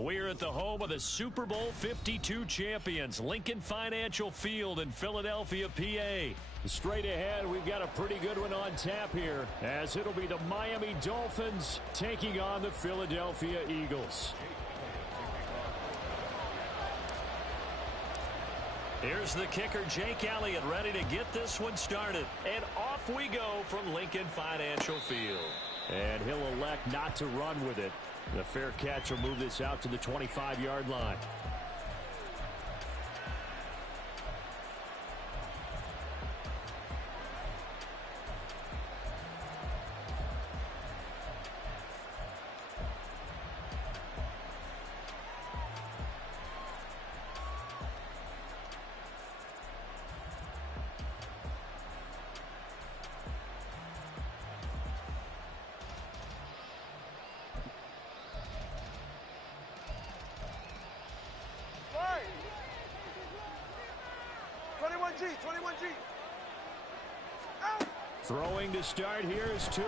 We're at the home of the Super Bowl 52 champions, Lincoln Financial Field in Philadelphia, PA. Straight ahead, we've got a pretty good one on tap here, as it'll be the Miami Dolphins taking on the Philadelphia Eagles. Here's the kicker, Jake Elliott, ready to get this one started. And off we go from Lincoln Financial Field. And he'll elect not to run with it. The fair catch will move this out to the 25-yard line. Throwing to start here is Tua.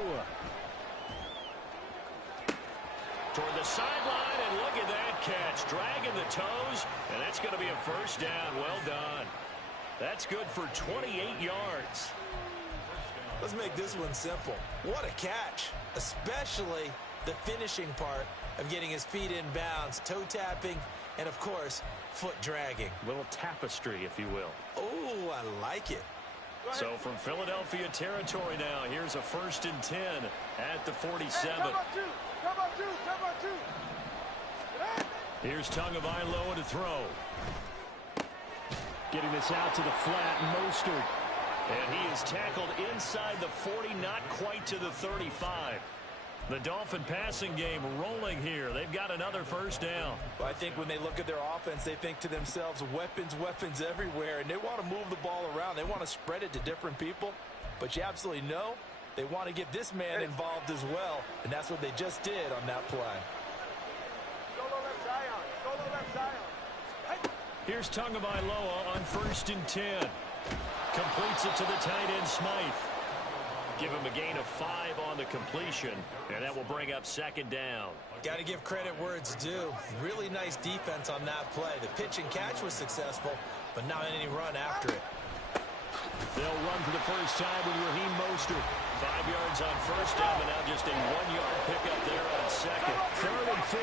Toward the sideline, and look at that catch. Dragging the toes, and that's going to be a first down. Well done. That's good for 28 yards. Let's make this one simple. What a catch, especially the finishing part of getting his feet in bounds, toe tapping, and, of course, foot dragging. Little tapestry, if you will. Oh, I like it. So from Philadelphia territory now, here's a 1st and 10 at the 47. Here's Tagovailoa to throw. Getting this out to the flat, Mostert. And he is tackled inside the 40, not quite to the 35. The Dolphin passing game rolling here. They've got another first down. Well, I think when they look at their offense, they think to themselves, weapons, weapons everywhere, and they want to move the ball around. They want to spread it to different people, but you absolutely know they want to get this man involved as well, and that's what they just did on that play. Here's Tagovailoa on 1st and 10. Completes it to the tight end, Smythe. Give him a gain of 5 on the completion, and that will bring up 2nd down. Got to give credit where it's due. Really nice defense on that play. The pitch and catch was successful, but not any run after it. They'll run for the first time with Raheem Mostert. 5 yards on first down, but now just a 1-yard pickup there on 2nd. 3rd and 4.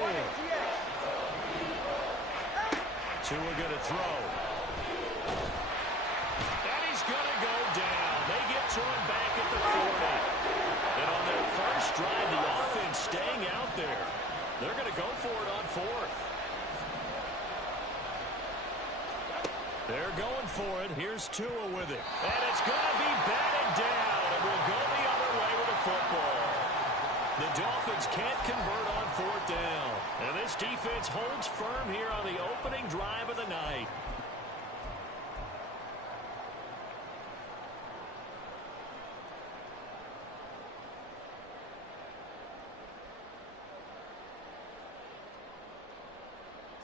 Tua going to throw. And he's going to go down. They get to him back at the 40. And on their first drive, the offense staying out there. They're going to go for it on 4th. They're going for it. Here's Tua with it. And it's going to be batted down. And we'll go the other way with the football. The Dolphins can't convert on 4th down. And this defense holds firm here on the opening drive of the night.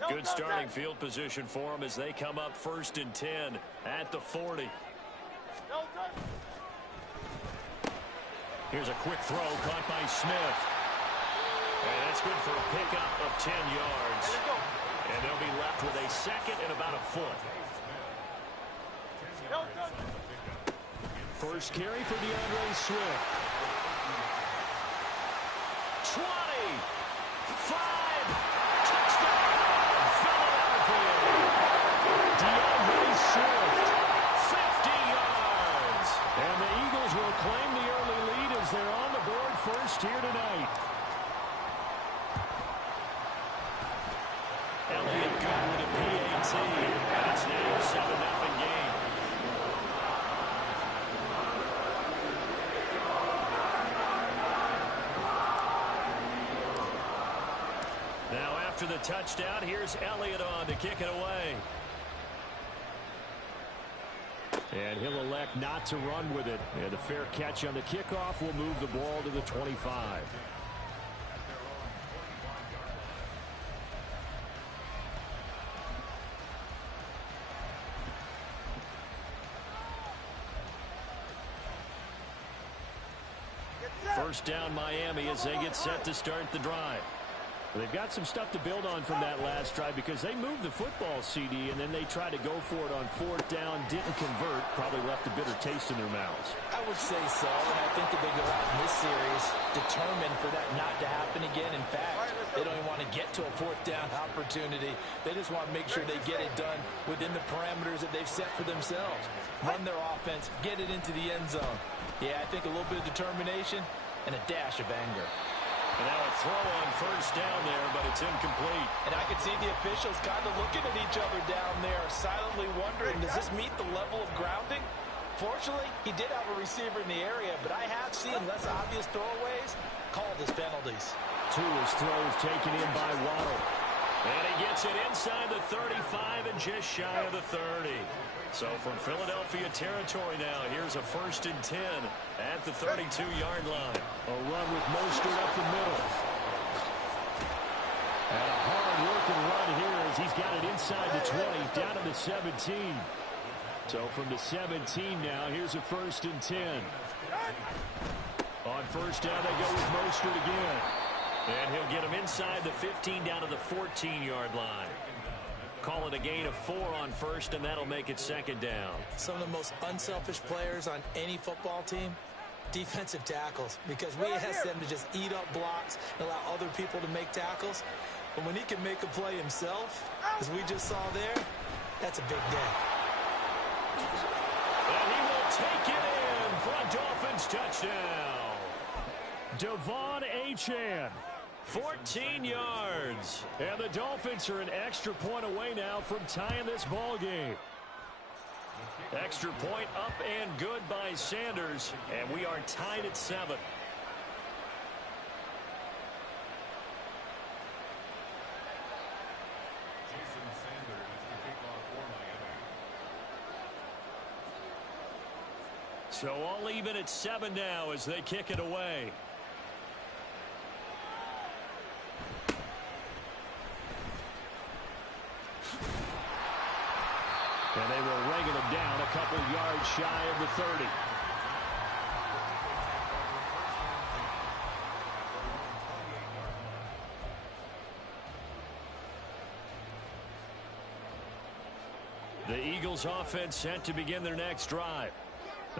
Good starting field position for them as they come up 1st and 10 at the 40. Here's a quick throw caught by Smith. And that's good for a pickup of 10 yards. And they'll be left with a 2nd and about a foot. First carry for DeAndre Swift. 20. 5. Touchdown. DeAndre Swift, 50 yards. And the Eagles will claim the early lead as they're on the board first here tonight. Elliott good with a PAT, and it's now a 7-0 game. Now after the touchdown, here's Elliott on to kick it away. And he'll elect not to run with it. And the fair catch on the kickoff will move the ball to the 25. First down Miami as they get set to start the drive. They've got some stuff to build on from that last drive because they moved the football, CD, and then they tried to go for it on fourth down, didn't convert, probably left a bitter taste in their mouths. I would say so, and I think that they go out in this series determined for that not to happen again. In fact, they don't even want to get to a fourth down opportunity. They just want to make sure they get it done within the parameters that they've set for themselves. Run their offense, get it into the end zone. Yeah, I think a little bit of determination and a dash of anger. And now a throw on first down there, but it's incomplete. And I can see the officials kind of looking at each other down there, silently wondering, does this meet the level of grounding? Fortunately, he did have a receiver in the area, but I have seen less obvious throwaways called as penalties. Two of his throws taken in by Waddle. And he gets it inside the 35 and just shy of the 30. So from Philadelphia territory now, here's a 1st and 10 at the 32-yard line. A run with Mostert up the middle. And a hard-working run here as he's got it inside the 20, down to the 17. So from the 17 now, here's a 1st and 10. On first down, they go with Mostert again. And he'll get him inside the 15 down to the 14-yard line. Call it a gain of 4 on first, and that'll make it 2nd down. Some of the most unselfish players on any football team, defensive tackles, because we ask them to just eat up blocks and allow other people to make tackles. But when he can make a play himself, as we just saw there, that's a big day. And he will take it in for a Dolphins touchdown. Devon Achane. 14 yards. And the Dolphins are an extra point away now from tying this ball game. Extra point up and good by Sanders. And we are tied at 7. So all even at 7 now as they kick it away. And they will ring him down a couple yards shy of the 30. The Eagles offense set to begin their next drive.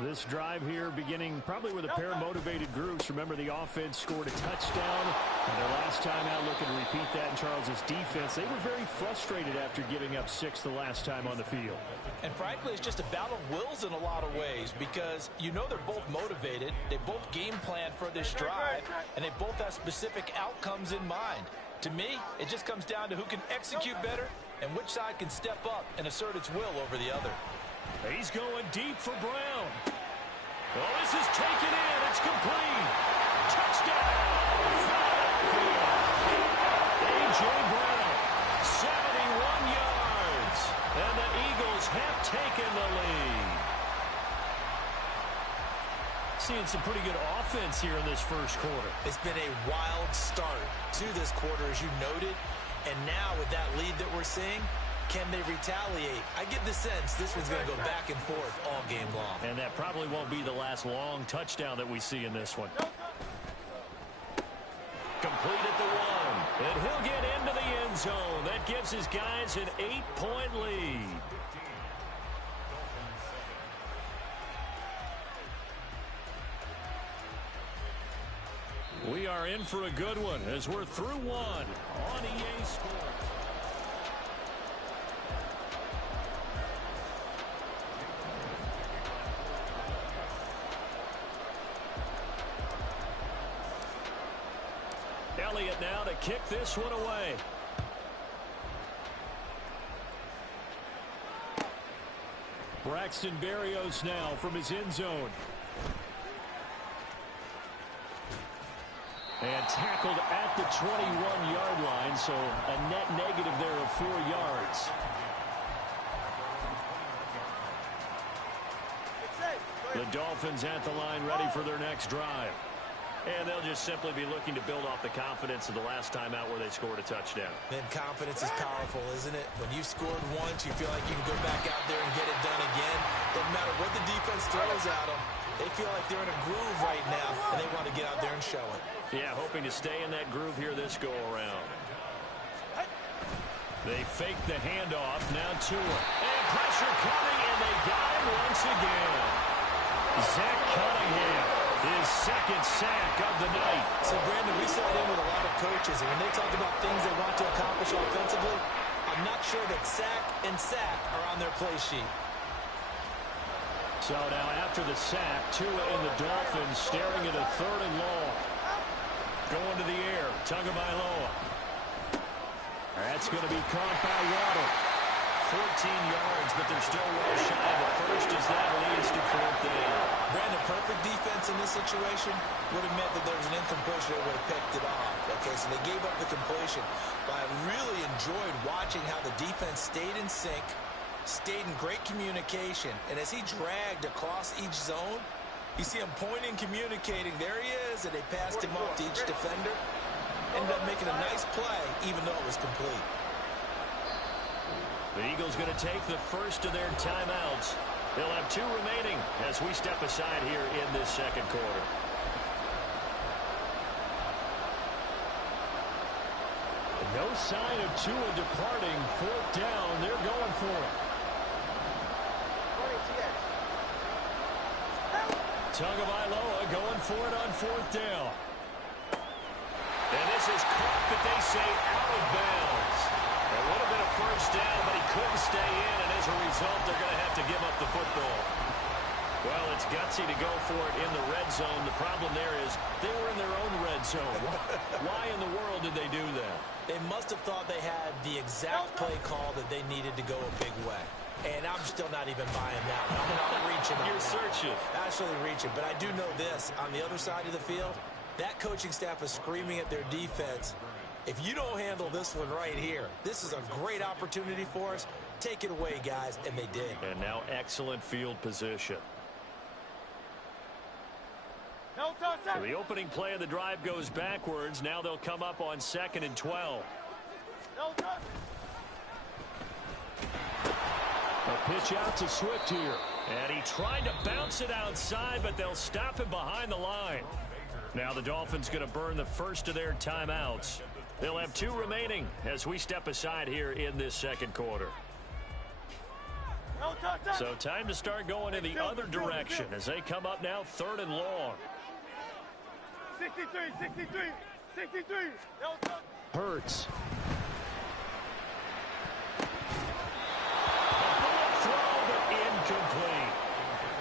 This drive here beginning probably with a pair of motivated groups. Remember, the offense scored a touchdown. And their last time out, looking to repeat that in Charles's defense. They were very frustrated after giving up 6 the last time on the field. And frankly, it's just a battle of wills in a lot of ways because you know they're both motivated. They both game plan for this drive, and they both have specific outcomes in mind. To me, it just comes down to who can execute better and which side can step up and assert its will over the other. He's going deep for Brown. Oh, this is taken in. It's complete. Touchdown, Philadelphia. A.J. Brown, 71 yards. And the Eagles have taken the lead. Seeing some pretty good offense here in this first quarter. It's been a wild start to this quarter, as you noted. And now with that lead that we're seeing, can they retaliate? I get the sense this one's going to go back and forth all game long. And that probably won't be the last long touchdown that we see in this one. Complete at the 1. And he'll get into the end zone. That gives his guys an 8-point lead. We are in for a good one as we're through 1 on EA Sports. Elliott now to kick this one away. Braxton Berrios now from his end zone. And tackled at the 21-yard line, so a net negative there of 4 yards. The Dolphins at the line ready for their next drive. And they'll just simply be looking to build off the confidence of the last time out where they scored a touchdown. Man, confidence is powerful, isn't it? When you've scored once, you feel like you can go back out there and get it done again. Doesn't matter what the defense throws at them. They feel like they're in a groove right now, and they want to get out there and show it. Yeah, hoping to stay in that groove here this go-around. They fake the handoff. Now Tua. And pressure coming, and they got him once again. Zach Cunningham, his second sack of the night. So, Brandon, we sat in with a lot of coaches, and when they talk about things they want to accomplish offensively, I'm not sure that sack and sack are on their play sheet. So now after the sack, Tua and the Dolphins staring at a 3rd and long. Going to the air, Tagovailoa. That's going to be caught by Waddle. 14 yards, but they're still well shy of the first as that leads to 4th down. Brandon, perfect defense in this situation would have meant that there was an incomplete that would have picked it off. Okay, so they gave up the completion. But I really enjoyed watching how the defense stayed in sync, stayed in great communication, and as he dragged across each zone, you see him pointing, communicating. There he is, and they passed him up to each defender. Ended up making a nice play, even though it was complete. The Eagles going to take the first of their timeouts. They'll have 2 remaining as we step aside here in this second quarter. No sign of Tua departing. 4th down. They're going for it. Tagovailoa going for it on 4th down. And this is caught, but they say out of bounds. It would have been a first down, but he couldn't stay in, and as a result, they're going to have to give up the football. Well, it's gutsy to go for it in the red zone. The problem there is they were in their own red zone. Why in the world did they do that? They must have thought they had the exact play call that they needed to go a big way. And I'm still not even buying that one. I'm reaching on You're that. searching. Actually reaching. But I do know this. On the other side of the field, that coaching staff is screaming at their defense. If you don't handle this one right here, this is a great opportunity for us. Take it away, guys. And they did. And now excellent field position. So the opening play of the drive goes backwards. Now they'll come up on 2nd and 12. A pitch out to Swift here. And he tried to bounce it outside, but they'll stop him behind the line. Now the Dolphins going to burn the first of their timeouts. They'll have 2 remaining as we step aside here in this second quarter. So time to start going in the other direction as they come up now 3rd and long. 63. Hurts. Incomplete.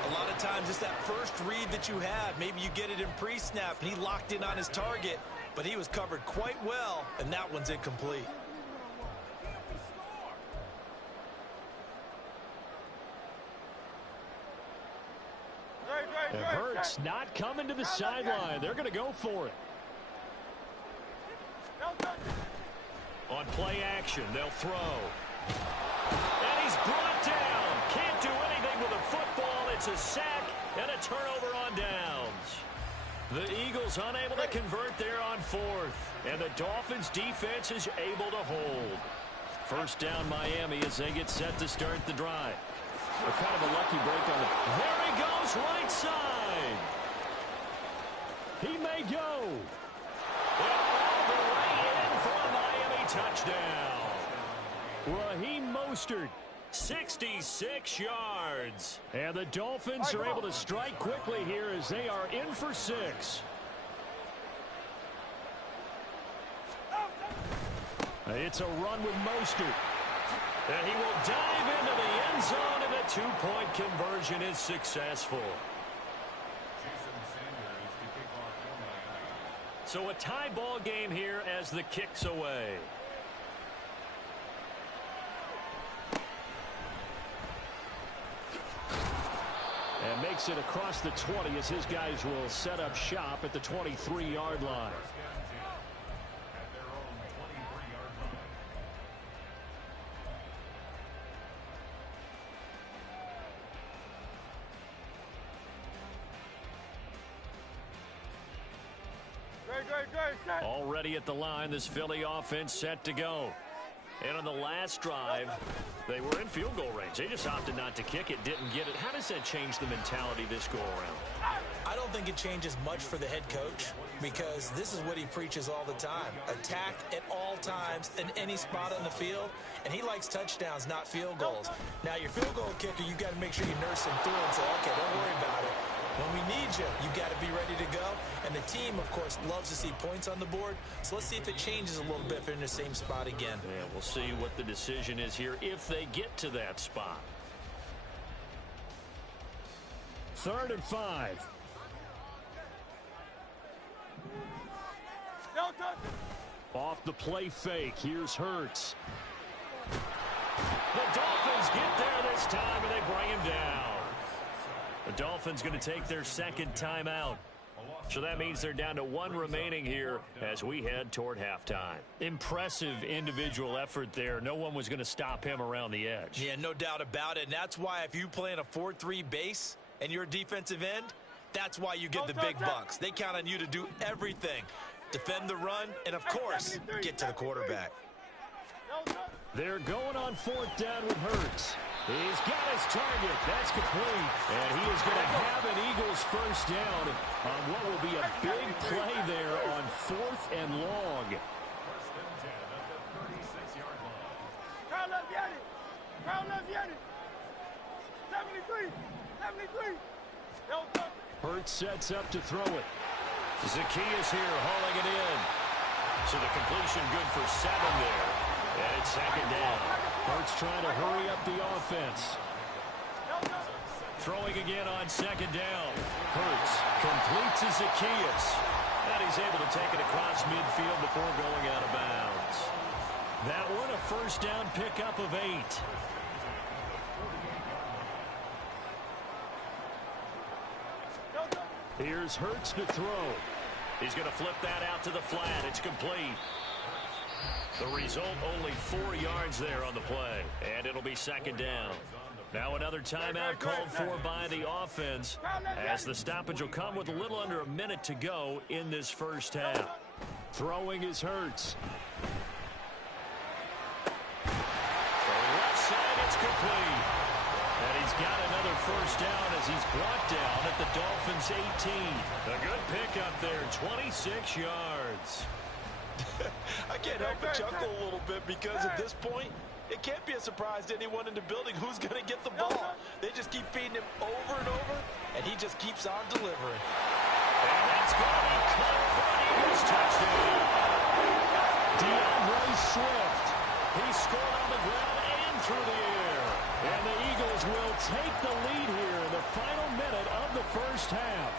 A lot of times it's that first read that you have. Maybe you get it in pre-snap, and he locked in on his target, but he was covered quite well, and that one's incomplete. And Hurts not coming to the sideline. They're going to go for it. On play action, they'll throw. And he's brought down. Can't do anything with a football. It's a sack and a turnover on downs. The Eagles unable to convert there on 4th. And the Dolphins defense is able to hold. First down Miami as they get set to start the drive. A kind of a lucky break on the... There he goes, right side. He may go. And all the way in for a Miami touchdown. Raheem Mostert, 66 yards. And the Dolphins are able to strike quickly here as they are in for 6. It's a run with Mostert. And he will dive into the end zone, and the 2-point conversion is successful. So a tie ball game here as the kick's away. And makes it across the 20 as his guys will set up shop at the 23-yard line. Already at the line, this Philly offense set to go. And on the last drive, they were in field goal range. They just opted not to kick it, didn't get it. How does that change the mentality this go-around? I don't think it changes much for the head coach because this is what he preaches all the time. Attack at all times in any spot on the field, and he likes touchdowns, not field goals. Now, your field goal kicker, you got to make sure you nurse him through and say, okay, don't worry about it. When we need you, you got to be ready to go. And the team, of course, loves to see points on the board. So let's see if it changes a little bit if they're in the same spot again. Yeah, we'll see what the decision is here if they get to that spot. 3rd and 5. Off the play fake. Here's Hurts. The Dolphins get there this time, and they bring him down. The Dolphins going to take their second timeout. So that means they're down to 1 remaining here as we head toward halftime. Impressive individual effort there. No one was going to stop him around the edge. Yeah, no doubt about it. And that's why if you play in a 4-3 base and you're a defensive end, that's why you get the big bucks. They count on you to do everything. Defend the run and, of course, get to the quarterback. They're going on 4th down with Hurts. He's got his target. That's complete. And he is going to have an Eagles first down on what will be a big play there on 4th and long. Crown left Yanni. 73. Hurts sets up to throw it. Zaccheaus here hauling it in. So the completion good for 7 there. And it's 2nd down. Hurts trying to hurry up the offense. Throwing again on 2nd down. Hurts completes to Zaccheaus. And he's able to take it across midfield before going out of bounds. That one a first down pickup of 8. Here's Hurts to throw. He's going to flip that out to the flat. It's complete. The result, only 4 yards there on the play. And it'll be 2nd down. Now another timeout called for by the offense as the stoppage will come with a little under a minute to go in this first half. Throwing is Hurts. For left side, it's complete. And he's got another first down as he's brought down at the Dolphins' 18. A good pickup there, 26 yards. I can't help but chuckle a little bit because at this point, it can't be a surprise to anyone in the building who's going to get the ball. They just keep feeding him over and over, and he just keeps on delivering. And that's going to be caught for an Eagles touchdown. DeAndre Swift. He scored on the ground and through the air. And the Eagles will take the lead here in the final minute of the first half.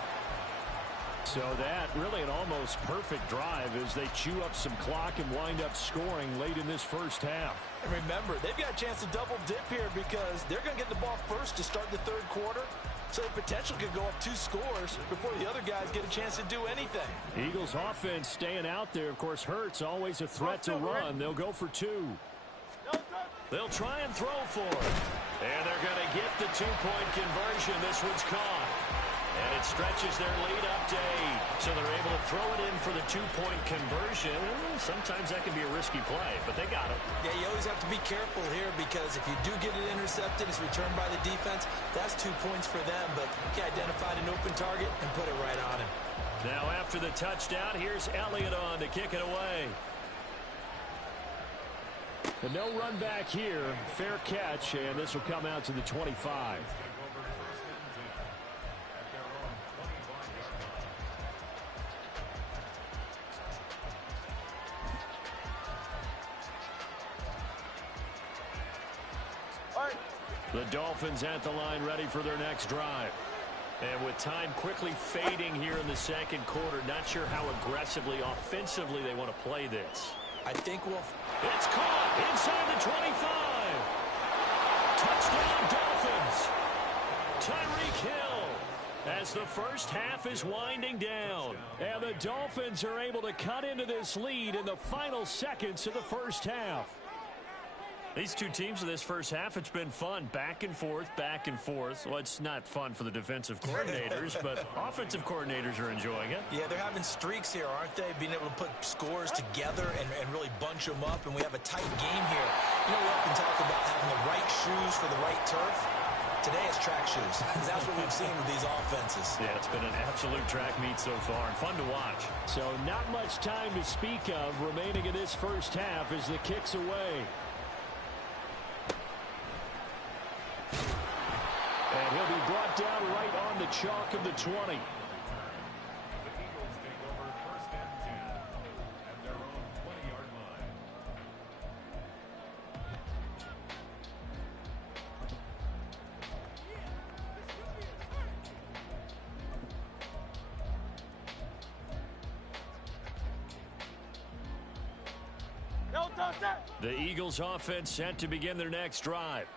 So that really an almost perfect drive as they chew up some clock and wind up scoring late in this first half. And remember, they've got a chance to double dip here because they're going to get the ball first to start the 3rd quarter. So the potential could go up 2 scores before the other guys get a chance to do anything. Eagles offense staying out there. Of course, Hurts always a threat to run. They'll go for 2. They'll try and throw for it. And they're going to get the 2-point conversion. This one's caught. And it stretches their lead up to 8. So they're able to throw it in for the 2-point conversion. Sometimes that can be a risky play, but they got it. Yeah, you always have to be careful here because if you do get it intercepted, it's returned by the defense. That's 2 points for them, but he identified an open target and put it right on him. Now after the touchdown, here's Elliott on to kick it away. But no run back here. Fair catch, and this will come out to the 25. The Dolphins at the line ready for their next drive. And with time quickly fading here in the 2nd quarter, not sure how aggressively, offensively they want to play this. I think we'll... It's caught inside the 25. Touchdown, Dolphins. Tyreek Hill as the first half is winding down. And the Dolphins are able to cut into this lead in the final seconds of the first half. These two teams in this first half, it's been fun. Back and forth, back and forth. Well, it's not fun for the defensive coordinators, but offensive coordinators are enjoying it. Yeah, they're having streaks here, aren't they? Being able to put scores together and really bunch them up, and we have a tight game here. You know, we often talk about having the right shoes for the right turf. Today it's track shoes, because that's what we've seen with these offenses. Yeah, it's been an absolute track meet so far, and fun to watch. So not much time to speak of remaining in this first half as the kick's away. And he'll be brought down right on the chalk of the 20. The Eagles take over first and 10 at their own 20-yard line. The Eagles offense set to begin their next drive.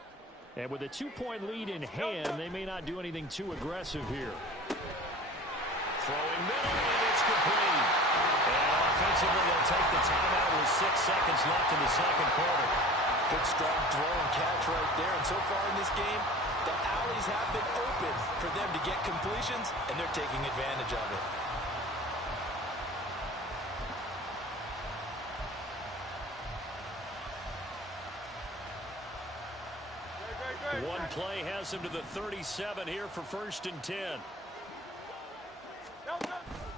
And with a 2-point lead in hand, they may not do anything too aggressive here. Throwing middle, and it's complete. And offensively, they'll take the timeout with 6 seconds left in the second quarter. Good strong throw and catch right there. And so far in this game, the alleys have been open for them to get completions, and they're taking advantage of it. One play has him to the 37 here for first and 10.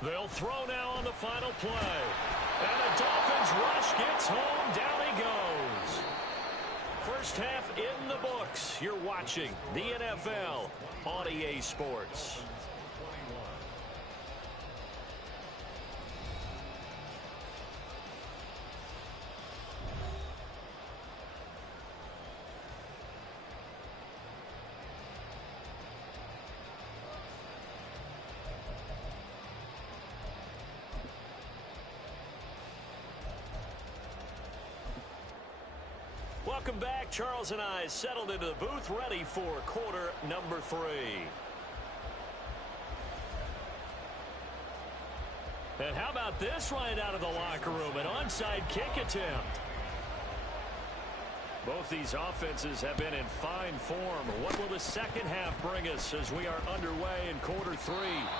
They'll throw now on the final play. And the Dolphins rush gets home. Down he goes. First half in the books. You're watching the NFL on EA Sports. Welcome back. Charles and I settled into the booth, ready for quarter number 3. And how about this right out of the locker room? An onside kick attempt. Both these offenses have been in fine form. What will the second half bring us as we are underway in quarter 3?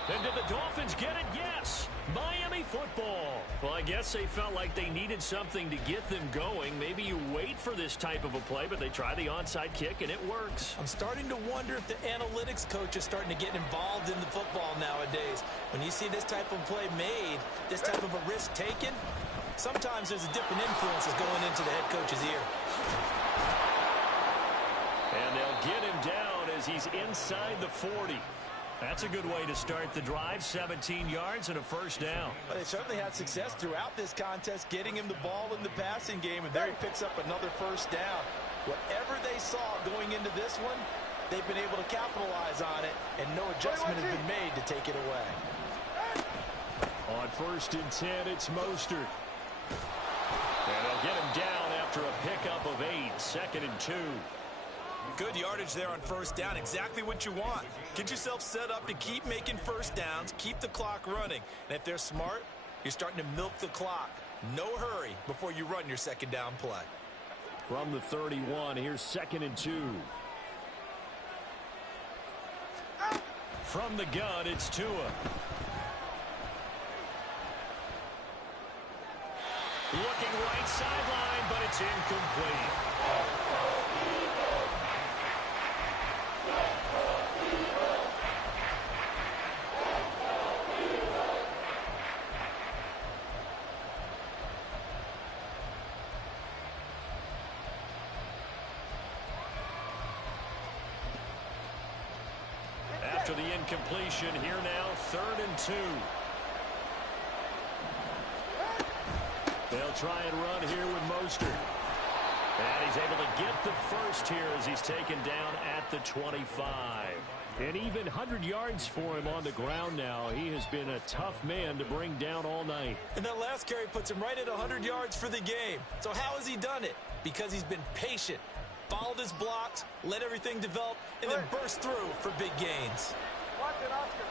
And did the Dolphins get it? Yes. Miami football. Well, I guess they felt like they needed something to get them going. Maybe you wait for this type of a play, but they try the onside kick, and it works. I'm starting to wonder if the analytics coach is starting to get involved in the football nowadays. When you see this type of play made, this type of a risk taken, sometimes there's a different influences going into the head coach's ear. And they'll get him down as he's inside the 40. That's a good way to start the drive. 17 yards and a first down. Well, they certainly had success throughout this contest, getting him the ball in the passing game, and there he picks up another first down. Whatever they saw going into this one, they've been able to capitalize on it, and no adjustment has been made to take it away. On first and 10, it's Mostert. And they'll get him down after a pickup of 8. Second and 2. Good yardage there on first down. Exactly what you want. Get yourself set up to keep making first downs, keep the clock running. And if they're smart, you're starting to milk the clock. No hurry before you run your second down play. From the 31, here's second and 2. From the gun, it's Tua. Looking right sideline, but it's incomplete. After the incompletion, here now, third and 2. They'll try and run here with Mostert. And he's able to get the first here as he's taken down at the 25. And even 100 yards for him on the ground now. He has been a tough man to bring down all night. And that last carry puts him right at 100 yards for the game. So how has he done it? Because he's been patient, followed his blocks, let everything develop, and then burst through for big gains. Watch it, Oscar.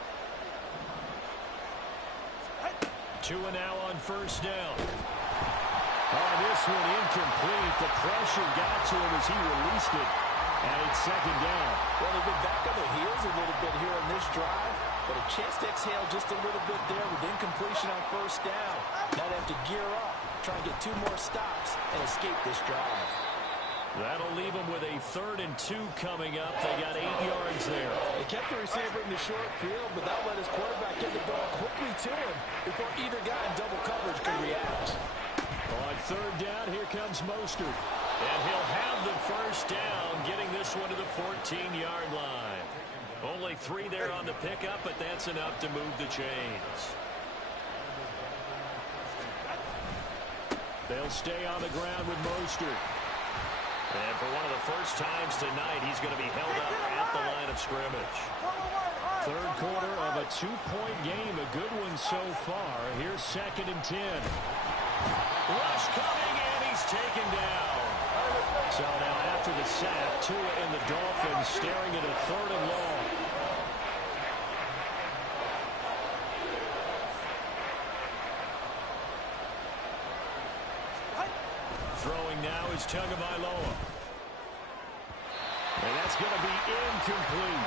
Tua now on first down. Oh, this one incomplete. The pressure got to him as he released it. And it's second down. Well, they've been back on their heels a little bit here on this drive, but a chance to exhale just a little bit there with incompletion on first down. Now they have to gear up, try and get 2 more stops, and escape this drive. That'll leave them with a 3rd and 2 coming up. They got 8 yards there. They kept the receiver in the short field, but that let his quarterback get the ball quickly to him before either guy in double coverage could react. On 3rd down, here comes Mostert. And he'll have the first down, getting this one to the 14-yard line. Only 3 there on the pickup, but that's enough to move the chains. They'll stay on the ground with Mostert. And for one of the first times tonight, he's going to be held up at the line of scrimmage. 3rd quarter of a 2-point game, a good one so far. Here's 2nd and 10. Rush coming, and he's taken down. So now after the sack, Tua and the Dolphins staring at a 3rd and long. Throwing now is Tagovailoa. And that's going to be incomplete.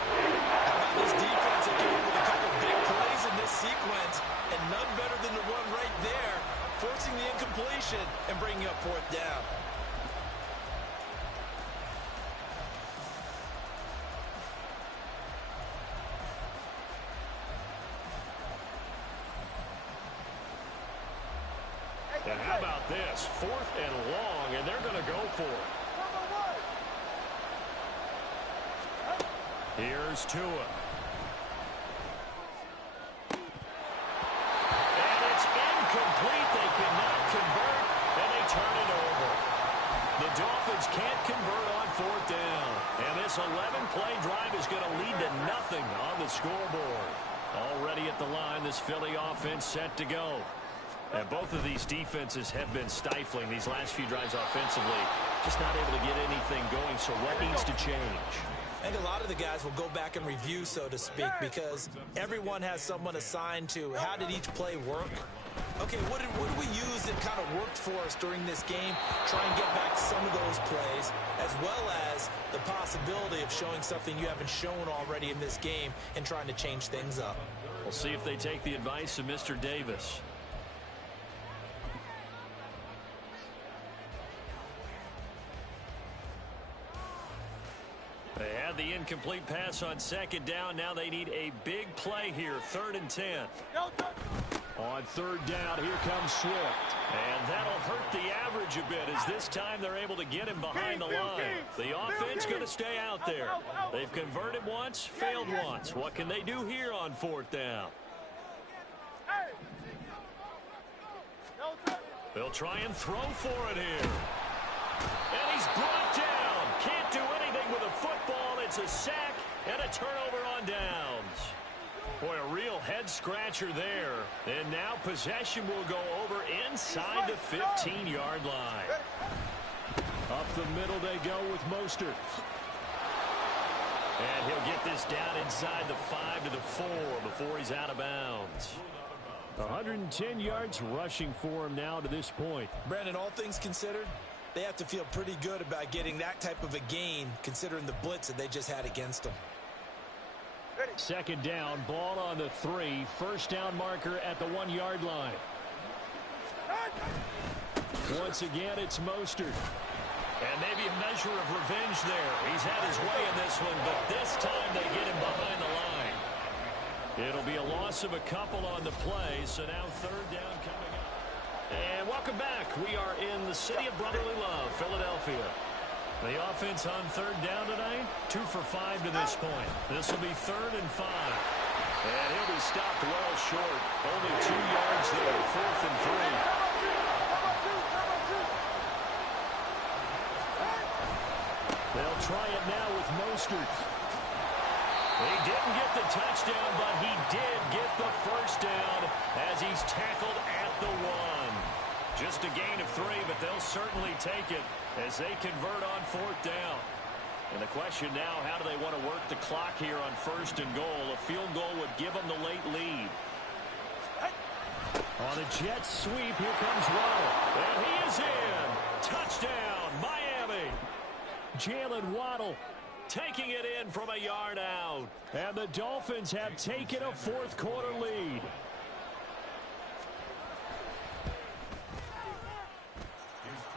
How about this defense? They came up with a couple big plays in this sequence, and none better than the one right there, forcing the incompletion and bringing up 4th down. And how about this? 4th and long, and they're going to go for it. Here's Tua. And it's incomplete. They cannot convert, and they turn it over. The Dolphins can't convert on 4th down. And this 11-play drive is going to lead to nothing on the scoreboard. Already at the line, this Philly offense set to go. And both of these defenses have been stifling these last few drives offensively. Just not able to get anything going, so what needs to change? I think a lot of the guys will go back and review, so to speak, because everyone has someone assigned to how did each play work. Okay, what did we use that kind of worked for us during this game? Try and get back to some of those plays, as well as the possibility of showing something you haven't shown already in this game and trying to change things up. We'll see if they take the advice of Mr. Davis. They had the incomplete pass on 2nd down. Now they need a big play here. 3rd and 10. On 3rd down, here comes Swift. And that'll hurt the average a bit as this time they're able to get him behind the line. The offense going to stay out there. They've converted once, failed once. What can they do here on 4th down? They'll try and throw for it here. And he's brought down. Can't do anything with a football. It's a sack and a turnover on downs. Boy, a real head-scratcher there. And now possession will go over inside the 15-yard line. Up the middle they go with Mostert. And he'll get this down inside the 5 to the 4 before he's out of bounds. 110 yards rushing for him now to this point. Brandon, all things considered, they have to feel pretty good about getting that type of a gain, considering the blitz that they just had against them. 2nd down, ball on the 3. First down marker at the 1-yard line. Once again, it's Mostert. And maybe a measure of revenge there. He's had his way in this one, but this time they get him behind the line. It'll be a loss of a couple on the play, so now 3rd down coming up. And welcome back. We are in the city of brotherly love, Philadelphia. The offense on 3rd down tonight, 2 for 5 to this point. This will be 3rd and 5. And he'll be stopped well short. Only 2 yards there, 4th and 3. They'll try it now with Mostert. He didn't get the touchdown, but he did get the first down as he's tackled at the 1. Just a gain of 3, but they'll certainly take it as they convert on 4th down. And the question now, how do they want to work the clock here on 1st and goal? A field goal would give them the late lead. On the jet sweep, here comes Waddle. And he is in. Touchdown, Miami. Jalen Waddle taking it in from a yard out. And the Dolphins have taken a fourth quarter lead.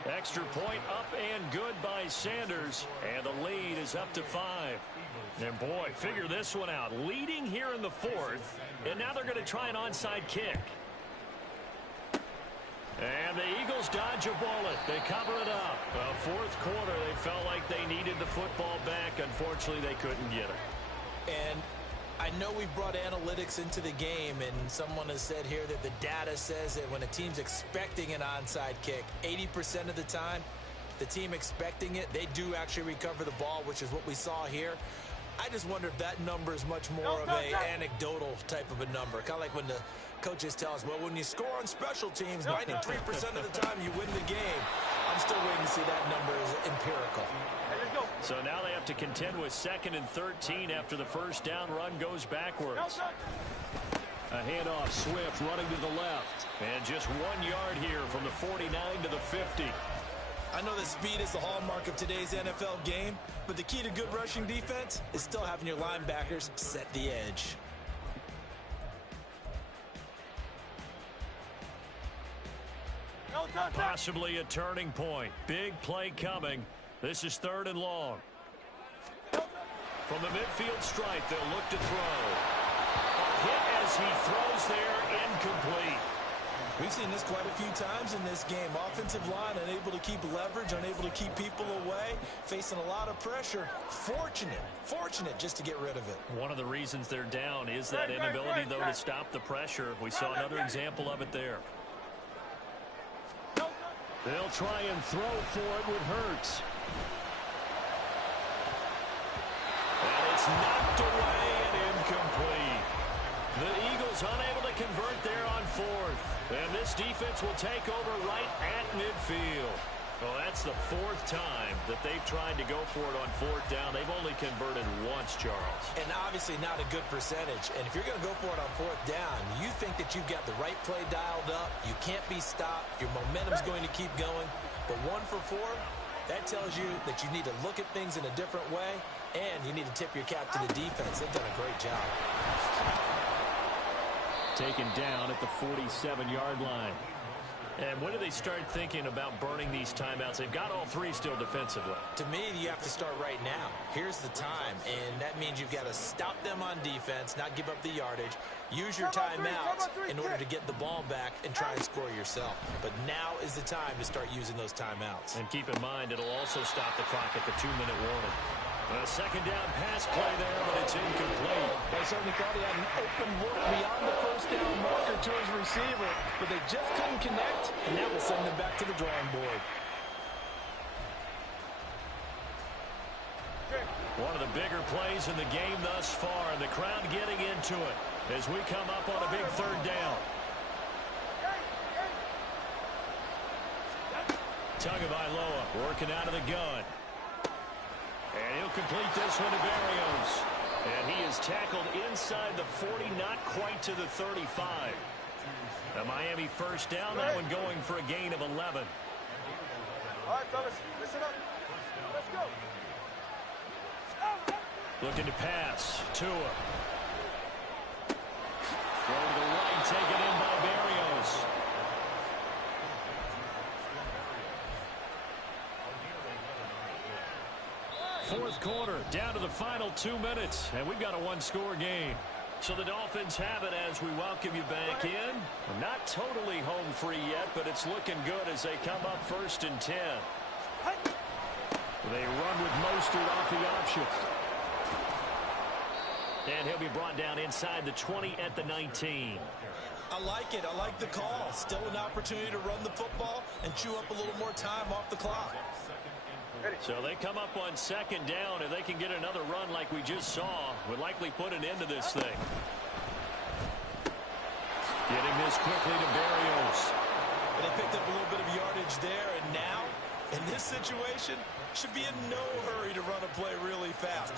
Extra point up and good by Sanders. And the lead is up to 5. And boy, figure this one out. Leading here in the fourth. And now they're going to try an onside kick. And the Eagles dodge a bullet. They cover it up. Fourth quarter, they felt like they needed the football back. Unfortunately, they couldn't get it. And I know we brought analytics into the game, and someone has said here that the data says that when a team's expecting an onside kick, 80% of the time, the team expecting it, they do actually recover the ball, which is what we saw here. I just wonder if that number is much more of an anecdotal type of a number. Kind of like when the coaches tell us, well, when you score on special teams, 93% of the time you win the game. I'm still waiting to see that number is empirical. Hey, let's go. So now they have to contend with 2nd and 13 after the first down run goes backwards. A handoff, Swift running to the left. And just 1 yard here from the 49 to the 50. I know that speed is the hallmark of today's NFL game, but the key to good rushing defense is still having your linebackers set the edge. Possibly a turning point. Big play coming. This is 3rd and long. From the midfield stripe, they'll look to throw. A hit as he throws there, incomplete. We've seen this quite a few times in this game. Offensive line unable to keep leverage, unable to keep people away, facing a lot of pressure. Fortunate just to get rid of it. One of the reasons they're down is that inability, though, to stop the pressure. We saw another example of it there. They'll try and throw for it with Hurts. And it's knocked away and incomplete. The Eagles unable to convert there on 4th. And this defense will take over right at midfield. Well, that's the 4th time that they've tried to go for it on 4th down. They've only converted once, Charles. And obviously not a good percentage. And if you're going to go for it on 4th down, you think that you've got the right play dialed up. You can't be stopped. Your momentum's going to keep going. But 1 for 4, that tells you that you need to look at things in a different way, and you need to tip your cap to the defense. They've done a great job. Taken down at the 47-yard line. And when do they start thinking about burning these timeouts? They've got all 3 still defensively. To me, you have to start right now. Here's the time, and that means you've got to stop them on defense, not give up the yardage, use your timeouts in order to get the ball back and try and score yourself. But now is the time to start using those timeouts. And keep in mind, it'll also stop the clock at the 2-minute warning. A 2nd down pass play there, but it's incomplete. They certainly thought he had an open look beyond the 1st down marker to his receiver, but they just couldn't connect, and that will send them back to the drawing board. One of the bigger plays in the game thus far, and the crowd getting into it as we come up on a big 3rd down. Tagovailoa working out of the gun. And he'll complete this one to Berrios. And he is tackled inside the 40, not quite to the 35. A Miami 1st down, that one going for a gain of 11. All right, fellas, listen up. Let's go. Looking to pass. Tua. Throw to the right, taken in by Berrios. 4th quarter, down to the final 2 minutes, and we've got a 1-score game. So the Dolphins have it as we welcome you back in. Not totally home free yet, but it's looking good as they come up 1st and 10. They run with Mostert off the option. And he'll be brought down inside the 20 at the 19. I like it. I like the call. Still an opportunity to run the football and chew up a little more time off the clock. So they come up on 2nd down. If they can get another run like we just saw, would likely put an end to this thing. Getting this quickly to Berrios. And they picked up a little bit of yardage there, and now, in this situation, should be in no hurry to run a play really fast.